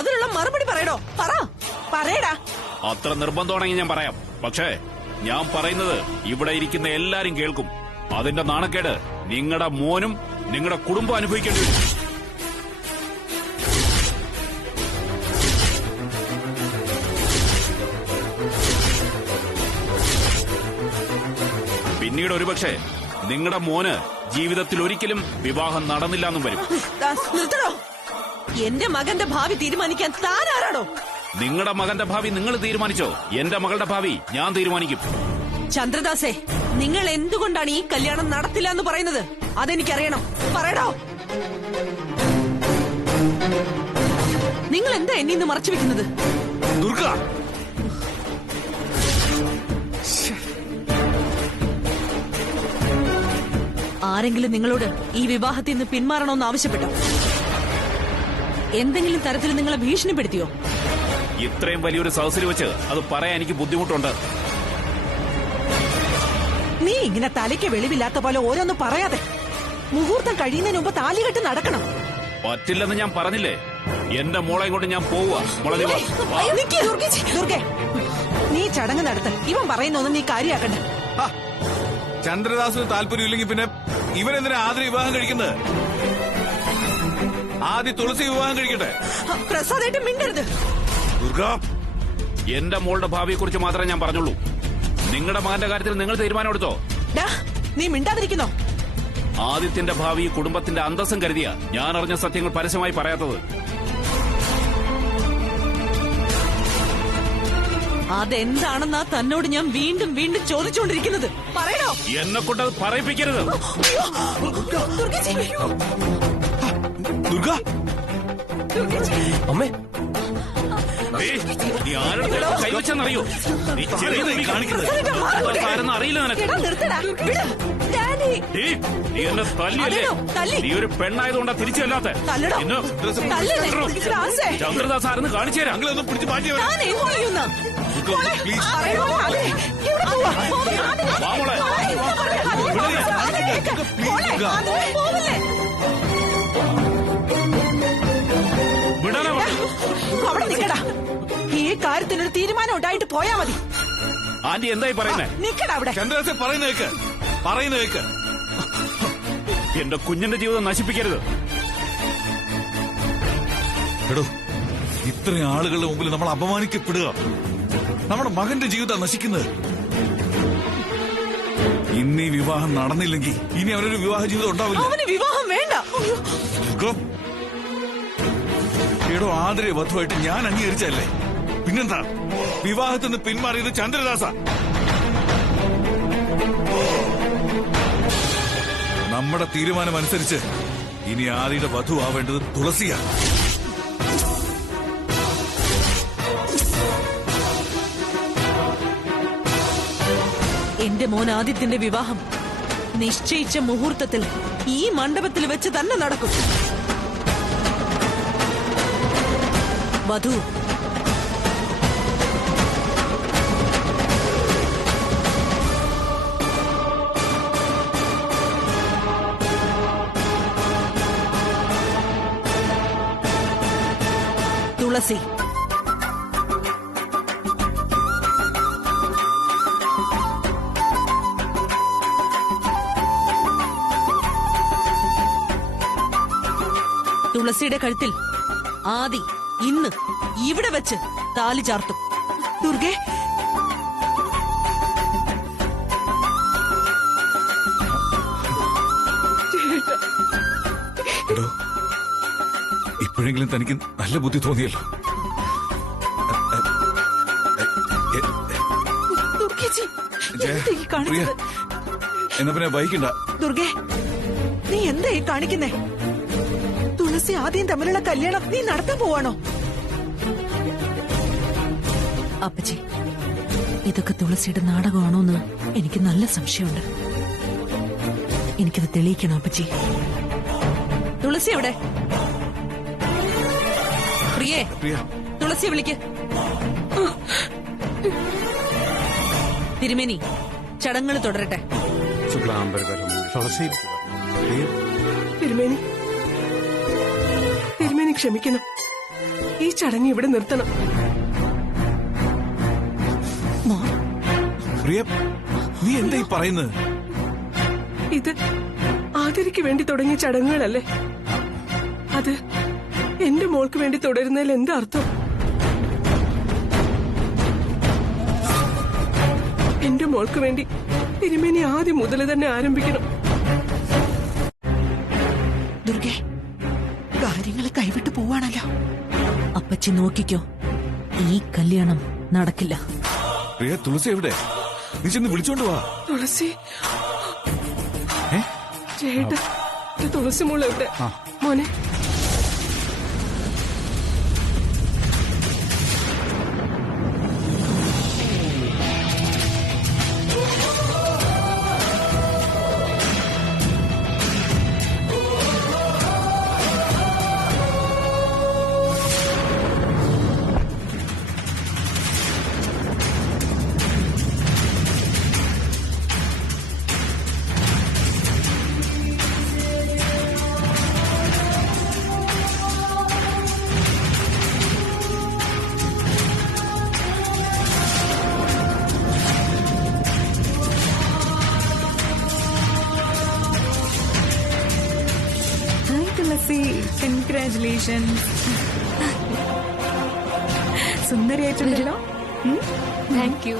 അതിനുള്ള മറുപടി പറയടോ. പറയടാ. അത്ര നിർബന്ധമാണെങ്കിൽ ഞാൻ പറയാം. പക്ഷേ ഞാൻ പറയുന്നത് ഇവിടെ ഇരിക്കുന്ന എല്ലാരും കേൾക്കും. അതിന്റെ നാണക്കേട് നിങ്ങളുടെ മോനും നിങ്ങളുടെ കുടുംബം അനുഭവിക്കേണ്ടി വരും. പിന്നീട് ഒരുപക്ഷെ നിങ്ങളുടെ മോന് ജീവിതത്തിൽ ഒരിക്കലും വിവാഹം നടന്നില്ല എന്നും വരും. നിർത്തണോ? എന്റെ മകന്റെ ഭാവി തീരുമാനിക്കാൻ താനാരാണോ? നിങ്ങളുടെ മകന്റെ ഭാവി നിങ്ങൾ തീരുമാനിച്ചോ? എന്റെ മകളുടെ ഭാവി ഞാൻ തീരുമാനിക്കും. ചന്ദ്രദാസേ, നിങ്ങൾ എന്തുകൊണ്ടാണ് ഈ കല്യാണം നടത്തില്ല എന്ന് പറയുന്നത്? അതെനിക്കറിയണം. പറയടോ. നിങ്ങൾ എന്താ എന്നെ ഇന്ന് മറച്ചു വെക്കുന്നത്? ദുർഗ, ആരെങ്കിലും നിങ്ങളോട് ഈ വിവാഹത്തിൽ നിന്ന് പിന്മാറണമെന്ന് ആവശ്യപ്പെട്ടോ? എന്തെങ്കിലും തരത്തിൽ നിങ്ങളെ ഭീഷണിപ്പെടുത്തിയോ? ഇത്രയും വലിയൊരു സദസ്സിൽ വെച്ച് അത് പറയാൻ എനിക്ക് ബുദ്ധിമുട്ടുണ്ട്. നീ ഇങ്ങനെ തലയ്ക്ക് വെളിവില്ലാത്ത പോലെ ഓരോന്നും പറയാതെ. മുഹൂർത്തം കഴിയുന്നതിന് മുമ്പ് താലികെട്ട് നടക്കണം. പറ്റില്ലെന്ന് ഞാൻ പറഞ്ഞില്ലേ? എന്റെ മോളെ കൊണ്ട് ഞാൻ പോവുക. ദുർഗേ, നീ ചടങ്ങ് നടത്ത്. ഇവൻ പറയുന്നൊന്നും നീ കാര്യാക്കണ്ട. ചന്ദ്രദാസിന് താല്പര്യമില്ലെങ്കിൽ പിന്നെ ഇവനെന്തിനാ ആദ്യം വിവാഹം കഴിക്കുന്നത്? ആദ്യം തുളസി വിവാഹം കഴിക്കട്ടെ. പ്രസാദായിട്ട് മിണ്ടരുത്. ദുർഗ, എന്റെ മോളുടെ ഭാവിയെ കുറിച്ച് മാത്രമേ ഞാൻ പറഞ്ഞുള്ളൂ. നിങ്ങളുടെ മകന്റെ കാര്യത്തിൽ നിങ്ങൾ തീരുമാനം എടുത്തോ? നീ മിണ്ടാതിരിക്കുന്നോ? ആദിത്യന്റെ ഭാവി കുടുംബത്തിന്റെ അന്തസ്സം കരുതിയ ഞാൻ അറിഞ്ഞ സത്യങ്ങൾ പരസ്യമായി പറയാത്തത്. അതെന്താണെന്നാ തന്നോട് ഞാൻ വീണ്ടും വീണ്ടും ചോദിച്ചുകൊണ്ടിരിക്കുന്നത്. പറയണോ? എന്നെ കൊണ്ട് അത് പറയിപ്പിക്കരുത്. ദുർഗ, അമ്മേ, നീ ആരുടെ കൈവച്ചെന്നറിയോ? നീ ആരെന്ന് അറിയില്ല നിനക്ക്. നീ എന്നെ തല്ലിയല്ലേ? നീ ഒരു പെണ്ണായതുകൊണ്ടാ തിരിച്ചല്ലാത്ത. ചന്ദ്രദാസ് ആരെന്ന് കാണിച്ചു തരാം. ഞങ്ങളൊന്നും പിടിച്ചു മാറ്റി അവിടെ നിക്കടാ. ഈ കാര്യത്തിനൊരു തീരുമാനം ഉണ്ടായിട്ട് പോയാ മതി. ആന്റി എന്തായി പറയുന്നേ? നിക്കടാ അവിടെ. ചന്ദ്രദാസെ പറയുന്നേക്ക്. എന്റെ കുഞ്ഞിന്റെ ജീവിതം നശിപ്പിക്കരുത്. എടോ, ഇത്രയും ആളുകളുടെ മുമ്പിൽ നമ്മൾ അപമാനിക്കപ്പെടുക. നമ്മുടെ മകന്റെ ജീവിതം നശിക്കുന്നത്. ഇന്ന് ഈ വിവാഹം നടന്നില്ലെങ്കിൽ ഇനി അവനൊരു വിവാഹ ജീവിതം ഉണ്ടാവില്ല. അവന് വിവാഹം വേണ്ട. എടോ, ആദരെ വധുവായിട്ട് ഞാൻ അംഗീകരിച്ചല്ലേ? പിന്നെന്താ വിവാഹത്തിൽ നിന്ന് പിന്മാറിയത് ചന്ദ്രദാസ. നമ്മുടെ തീരുമാനം അനുസരിച്ച് ഇനി ആദിയുടെ വധു ആവേണ്ടത് തുളസിയാണ്. എന്റെ മോൻ ആദിത്യന്റെ വിവാഹം നിശ്ചയിച്ച മുഹൂർത്തത്തിൽ ഈ മണ്ഡപത്തിൽ വെച്ച് തന്നെ നടക്കും. വധു, തുളസി, തുളസിയുടെ കഴുത്തിൽ ആദി ഇന്ന് ഇവിടെ വെച്ച് താലി ചാർത്തും. ദുർഗേ, എടോ, ഇപ്പോഴെങ്കിലും തനിക്ക് നല്ല ബുദ്ധി തോന്നിയല്ലോ. എന്നാ പിന്നെ വൈകിണ്ട. ദുർഗേ, നീ എന്താ ഈ കാണിക്കുന്നേ? തുളസി ആദ്യം തമ്മിലുള്ള കല്യാണം നീ നടത്താൻ പോവാണോ? അപ്പച്ചി, ഇതൊക്കെ തുളസിയുടെ നാടകമാണോന്ന് എനിക്ക് നല്ല സംശയമുണ്ട്. എനിക്കത് തെളിയിക്കണം അപ്പച്ചി. തുളസി എവിടെ? പ്രിയേ, തുളസിയെ വിളിക്ക്. തിരുമേനി, ചടങ്ങുകൾ തുടരട്ടെ. തിരുമേനി, തിരുമേനി ക്ഷമിക്കണം. ഈ ചടങ്ങ് ഇവിടെ നിർത്തണം. പ്രിയ, നീ എന്താ ഈ പറയുന്നത്? ഇത് ആതിരയ്ക്ക് വേണ്ടി തുടങ്ങിയ ചടങ്ങുകളല്ലേ? അത് എന്റെ മോൾക്ക് വേണ്ടി തുടരുന്നതിൽ എന്താ അർത്ഥം? എന്റെ മോൾക്ക് വേണ്ടി തിരുമേനി ആദ്യം മുതൽ തന്നെ ആരംഭിക്കണം. ദുർഗെ, കാര്യങ്ങൾ കൈവിട്ടു പോവാണല്ലോ. അപ്പച്ചി നോക്കിക്കോ, ഈ കല്യാണം നടക്കില്ല. പ്രിയ, തുളസി എവിടെ? നീ ചെന്ന് വിളിച്ചോണ്ട് വാ. തുളസി ചേട്ടാ, തുളസി മോൾ എവിടെ? മോനെ, കൺഗ്രാറ്റുലേഷൻസ്. സുന്ദരിയായിട്ടുണ്ടല്ലോ. Thank you.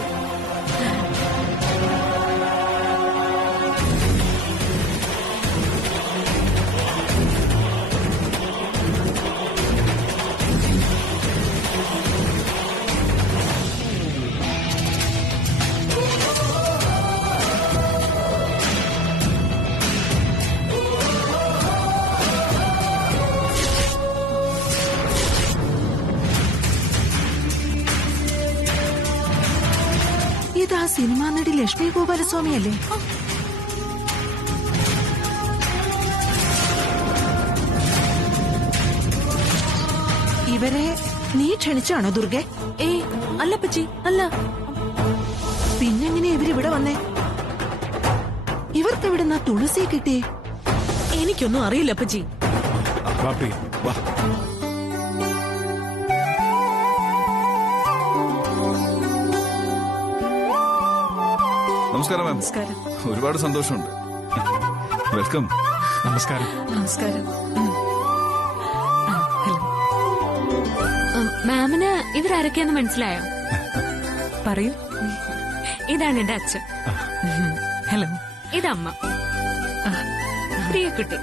ഇതാ സിനിമാ നടി ലക്ഷ്മി ഗോപാലസ്വാമി അല്ലേ? ഇവരെ നീ ക്ഷണിച്ചാണോ ദുർഗെ? അല്ല പച്ചി, അല്ല. പിന്നെങ്ങനെ ഇവരിവിടെ വന്നേ? ഇവർക്കെവിടുന്നാ തുളസിയെ കിട്ടിയേ? എനിക്കൊന്നും അറിയില്ല പച്ചി. വാ പ്രിയ, വാ. നമസ്കാരം മാം. നമസ്കാരം. ഒരുപാട് സന്തോഷമുണ്ട്. വെൽക്കം. നമസ്കാരം. നമസ്കാരം. മാമിന് ഇവരാരൊക്കെയാന്ന് മനസ്സിലായോ? പറയൂ. ഇതാണ് എന്റെ അച്ഛൻ. ഹലോ. ഇതമ്മ പ്രിയക്കുട്ടി.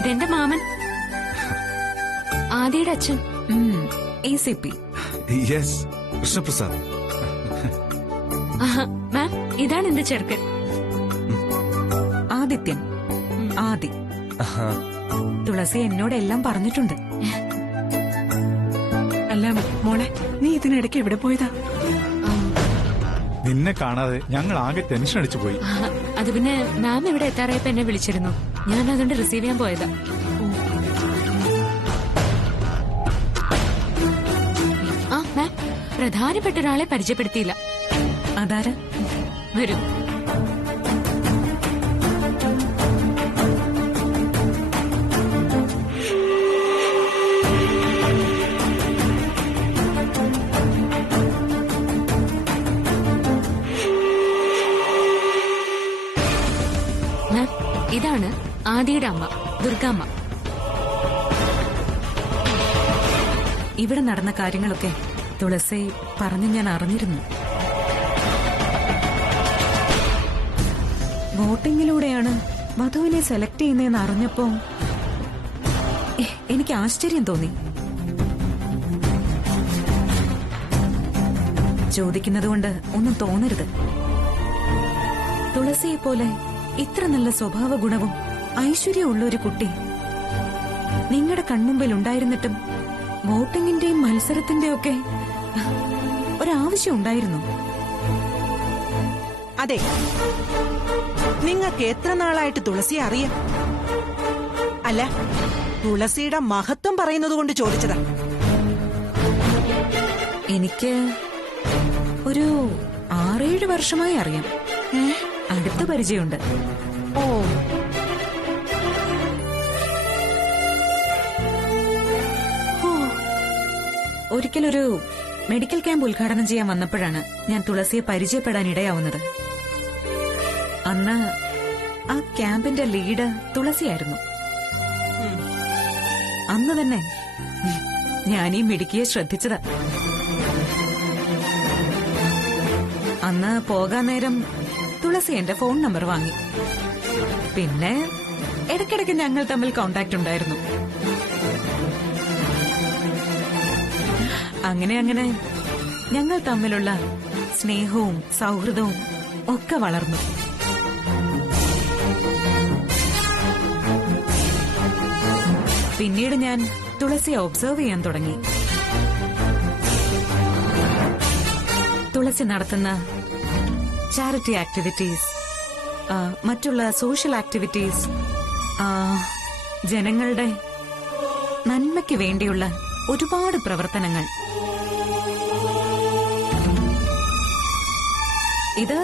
ഇതെന്റെ മാമൻ ആദിയുടെ അച്ഛൻ ACP. യെസ്, കൃഷ്ണപ്രസാദ്. മാം, ഇതാണ് എന്റെ ചെറുക്കൻ ആദിത്യൻ. ആദി. തുളസി എന്നോടെല്ലാം പറഞ്ഞിട്ടുണ്ട്. അല്ല മോളെ, നീ ഇതിനിടയ്ക്ക് എവിടെ പോയതാ? നിന്നെ കാണാതെ ഞങ്ങൾ ആകെ ടെൻഷൻ അടിച്ചു പോയി. അത് പിന്നെ മാം ഇവിടെ എത്താറായപ്പോ എന്നെ വിളിച്ചിരുന്നു. ഞാൻ അതുകൊണ്ട് റിസീവ് ചെയ്യാൻ പോയതാ. ആ മാം, പ്രധാനപ്പെട്ട ഒരാളെ പരിചയപ്പെടുത്തിയില്ല. അതാരാ? വരൂ. മാം, ഇതാണ് ആദിയുടെ അമ്മ, ദുർഗാമ്മ. ഇവിടെ നടന്ന കാര്യങ്ങളൊക്കെ തുളസി പറഞ്ഞ് ഞാൻ അറിഞ്ഞിരുന്നു. വോട്ടിങ്ങിലൂടെയാണ് വധുവിനെ സെലക്ട് ചെയ്യുന്നതെന്ന് അറിഞ്ഞപ്പോ എനിക്ക് ആശ്ചര്യം തോന്നി. ചോദിക്കുന്നതുകൊണ്ട് ഒന്നും തോന്നരുത്. തുളസിയെ പോലെ ഇത്ര നല്ല സ്വഭാവ ഗുണവും ഐശ്വര്യമുള്ള ഒരു കുട്ടി നിങ്ങളുടെ കൺമുമ്പിൽ ഉണ്ടായിരുന്നിട്ടും വോട്ടിങ്ങിന്റെയും മത്സരത്തിന്റെയും ഒക്കെ ഒരാവശ്യം ഉണ്ടായിരുന്നു. അതെ, നിങ്ങൾക്ക് എത്ര നാളായിട്ട് തുളസിയെ അറിയാം? അല്ല, തുളസിയുടെ മഹത്വം പറയുന്നത് കൊണ്ട് ചോദിച്ചതാ. എനിക്ക് ഒരു 6-7 വർഷമായി അറിയാം. അടുത്ത പരിചയമുണ്ട്. ഓ, ഒരിക്കലൊരു മെഡിക്കൽ ക്യാമ്പ് ഉദ്ഘാടനം ചെയ്യാൻ വന്നപ്പോഴാണ് ഞാൻ തുളസിയെ പരിചയപ്പെടാൻ ഇടയാവുന്നത്. അന്ന് ആ ക്യാമ്പിന്റെ ലീഡ് തുളസിയായിരുന്നു. അന്ന് തന്നെ ഞാൻ ഈ മിടുക്കിയെ ശ്രദ്ധിച്ചതാ. അന്ന് പോകാൻ നേരം തുളസി എന്റെ ഫോൺ നമ്പർ വാങ്ങി. പിന്നെ ഇടയ്ക്കിടയ്ക്ക് ഞങ്ങൾ തമ്മിൽ കോണ്ടാക്ട് ഉണ്ടായിരുന്നു. അങ്ങനെ ഞങ്ങൾ തമ്മിലുള്ള സ്നേഹവും സൗഹൃദവും ഒക്കെ വളർന്നു. പിന്നീട് ഞാൻ തുളസിയെ ഒബ്സർവ് ചെയ്യാൻ തുടങ്ങി. തുളസി നടത്തുന്ന ചാരിറ്റി ആക്ടിവിറ്റീസ്, മറ്റുള്ള സോഷ്യൽ ആക്ടിവിറ്റീസ്, ജനങ്ങളുടെ നന്മയ്ക്ക് വേണ്ടിയുള്ള ഒരുപാട് പ്രവർത്തനങ്ങൾ. ഇത്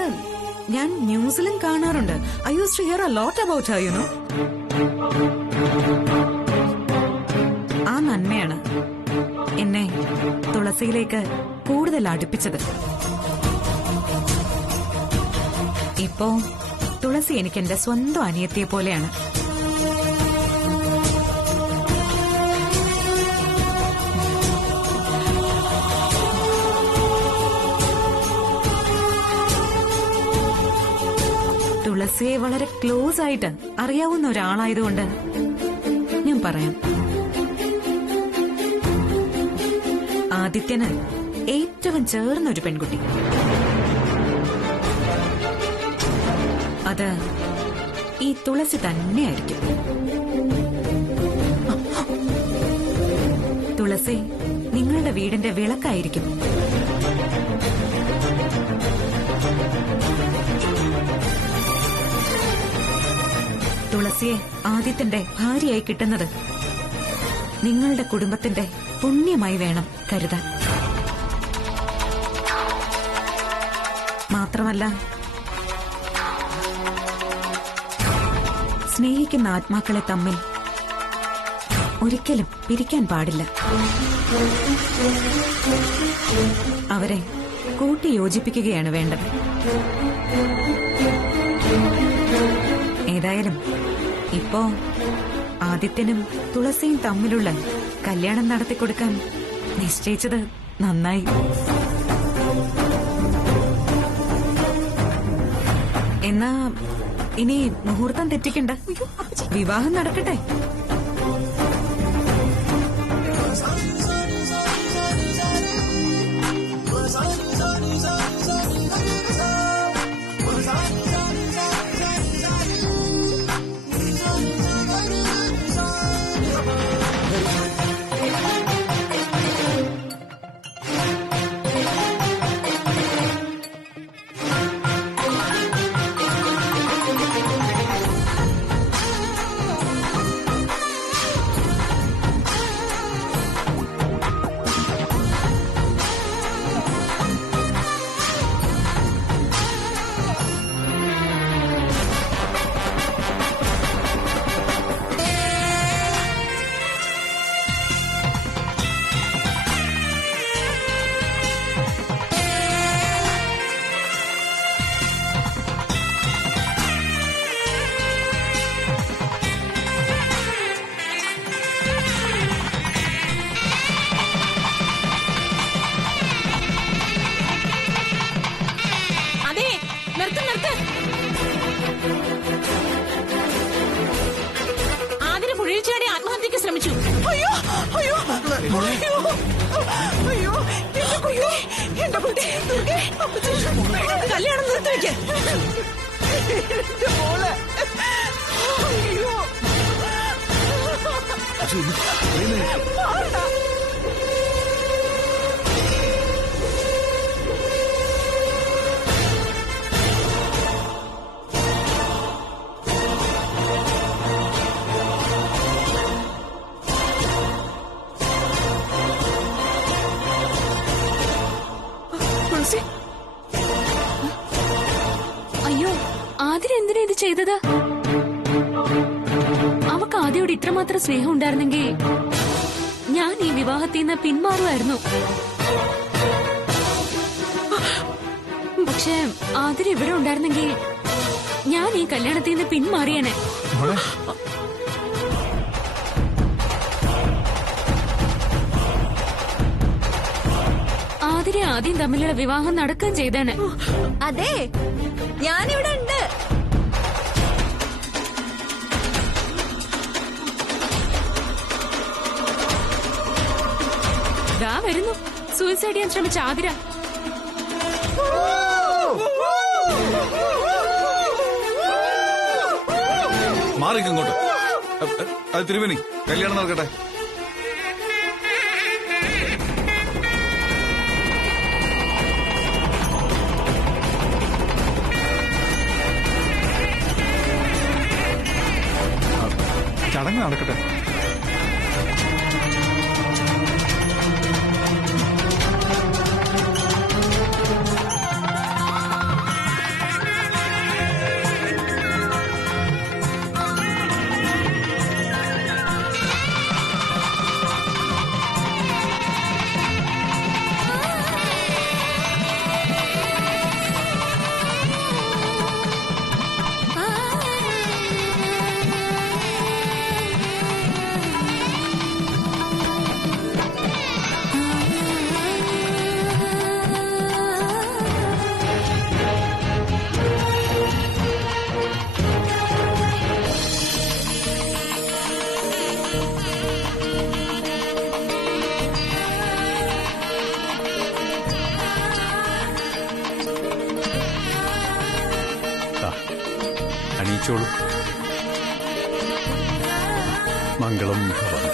ഞാൻ ന്യൂസിലും കാണാറുണ്ട്. I used to hear a lot about her, you know. ആ നന്മയാണ് എന്നെ തുളസിയിലേക്ക് കൂടുതൽ അടുപ്പിച്ചത്. ഇപ്പോ തുളസി എനിക്ക് എന്റെ സ്വന്തം അനിയത്തിയെ പോലെയാണ്. തുളസിയെ വളരെ ക്ലോസ് ആയിട്ട് അറിയാവുന്ന ഒരാളായതുകൊണ്ട് ഞാൻ പറയാം, ആദിത്യന് ഏറ്റവും ചേർന്നൊരു പെൺകുട്ടി. അത് ഈ തുളസി തന്നെയായിരിക്കും. തുളസി നിങ്ങളുടെ വീടിന്റെ വിളക്കായിരിക്കും. തുളസിയെ ആദിത്യന്റെ ഭാര്യയായി കിട്ടുന്നത് നിങ്ങളുടെ കുടുംബത്തിന്റെ പുണ്യമായി വേണം കരുതാൻ. മാത്രമല്ല, സ്നേഹിക്കുന്ന ആത്മാക്കളെ തമ്മിൽ ഒരിക്കലും പിരിക്കാൻ പാടില്ല. അവരെ കൂട്ടിയോജിപ്പിക്കുകയാണ് വേണ്ടത്. ഏതായാലും ഇപ്പോ ആദിത്യനും തുളസിയും തമ്മിലുള്ള കല്യാണം നടത്തിക്കൊടുക്കാൻ നിശ്ചയിച്ചത് നന്നായി. എന്നാ ഇനി മുഹൂർത്തം തെറ്റിക്കണ്ട, വിവാഹം നടക്കട്ടെ. കല്യാണം നിർത്തിവെക്ക്. അയ്യോ, ആതിര എന്തിനാ ഇത് ചെയ്തത്? അവക്ക് ആദ്യയോട് ഇത്രമാത്രം സ്നേഹം ഉണ്ടായിരുന്നെങ്കിൽ ഞാൻ ഈ വിവാഹത്തിൽ നിന്ന് പിന്മാറുമായിരുന്നു. പക്ഷെ ആതിര ഇവിടെ ഉണ്ടായിരുന്നെങ്കിൽ ഞാൻ ഈ കല്യാണത്തിൽ നിന്ന് പിന്മാറിയനെ. മോളെ ആതിര ആദ്യം തമ്മിലുള്ള വിവാഹം നടക്കുകയും ചെയ്തേനെ. അതെ, ഞാനിവിടെ ഉണ്ട്. ദാ വരുന്നു സൂയിസൈഡ് ചെയ്യാൻ ശ്രമിച്ച ആതിര. മാറിക്കോട്ട്. അത് തിരുമേനി, കല്യാണം നടക്കട്ടെ. ചടങ്ങ് നടക്കട്ടെ. അണിയിച്ചോളൂ. മംഗളം ഭവന്തു.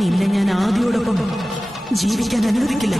നിന്നെ ഞാൻ ആദിയോടൊപ്പം ജീവിക്കാൻ അനുവദിക്കില്ല.